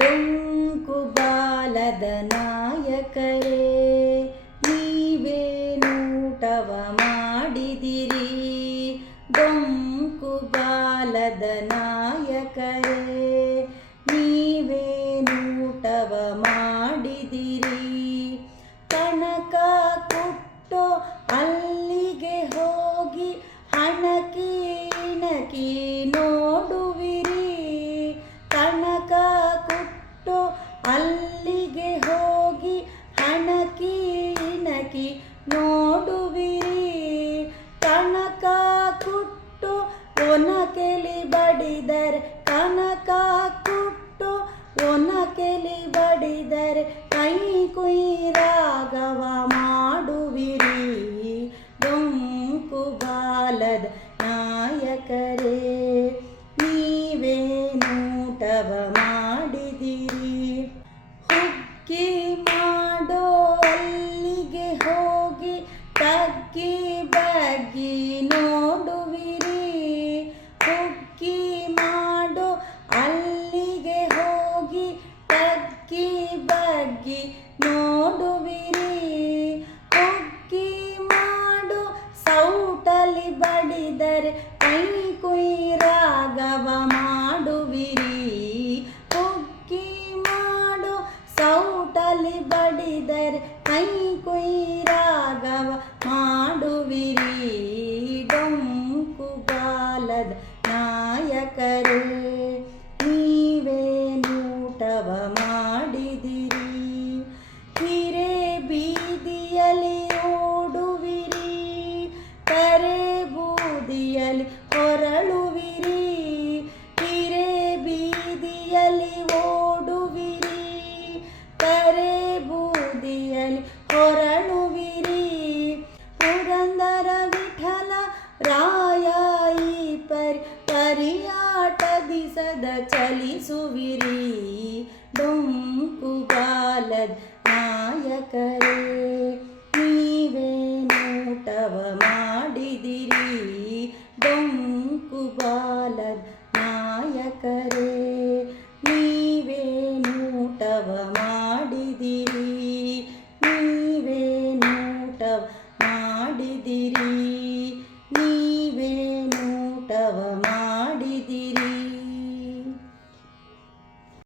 ಡೊಂಕು ಬಾಲದ ನಾಯಕರೇ, ನೀವೇನೂಟವ ಮಾಡಿದಿರಿ. ಡೊಂಕು ಬಾಲದ ನಾಯಕರೇ, ನೀವೇನೂಟವ ಮಾಡಿದಿರಿ. ಕಣಕ ಕೊಟ್ಟೋ ಅಲ್ಲಿಗೆ ಹೋಗಿ ಹಣಕಿ ಇಣಕಿ ನೋಡುವಿರಿ. ಕಣಕ ಕೊಟ್ಟೋ ಅಲ್ಲಿಗೆ ಹೋಗಿ ಹಣಕಿ ಇಣಕಿ ನೋಡುವಿರಿ. ಕಣಕ ಕೊಟ್ಟು ಒನಕೆಲಿ ಬಡಿದರೆ, ಕನಕ ಕೊಟ್ಟು ಒನಕೆಲಿ ಬಡಿದರೆ ಕೈ ಕುಯ್ ರಾಗವ ಮಾಡುವಿರಿ. ಡೊಂಕು ಬಾಲದ ನಾಯಕರೇ, ನೀವೇನೂಟವ ಮಾಡಿದಿರಿ. ಹುಗ್ಗಿ ಮಾಡೋ ಅಲ್ಲಿಗೆ ಹೋಗಿ ತಗ್ಗಿ ಬಗ್ಗಿ ನೋಡುವಿರಿ. ಹುಗ್ಗಿ ಮಾಡೋ ಅಲ್ಲಿಗೆ ಹೋಗಿ ತಗ್ಗಿ ಬಗ್ಗಿ ನೋಡುವಿರಿ. ಹುಗ್ಗಿ ಮಾಡೋ ಸೌಟಲಿ ಬಡಿದರೆ ಕೈ ಕುಯ್ ರಾಗವ ಮಾಡುವಿರಿ. ಹುಗ್ಗಿ ಮಾಡೋ ಸೌಟಲಿ ಬಡಿದರೆ ಕೈ ಕುಯ್ ರಾಗವ ಮಾಡುವಿರಿ. ಡೊಂಕು ಬಾಲದ ನಾಯಕರೇ, ನೀವೇನೂಟವ ಮಾಡಿದಿರಿ. ಹಿರೇ ಬೀದಿಯಲ್ಲಿ ಓಡುವಿರಿ, ಕರೆ ಬೂದಿಯಲ್ಲಿ ಹೊರಳುವಿರಿ. ಹಿರೇ ಬೀದಿಯಲ್ಲಿ ಓಡುವಿರಿ, ಕರೆ ಬೂದಿಯಲ್ಲಿ ಹೊರಳುವಿರಿ. ಪುರಂದರ ವಿಠಲ ರಾಯ ಈ ಪರಿಯಾಟದಿ ಸದಾ ಚಲಿಸುವಿರಿ. ಡೊಂಕು ಬಾಲದ ನಾಯಕರೇ.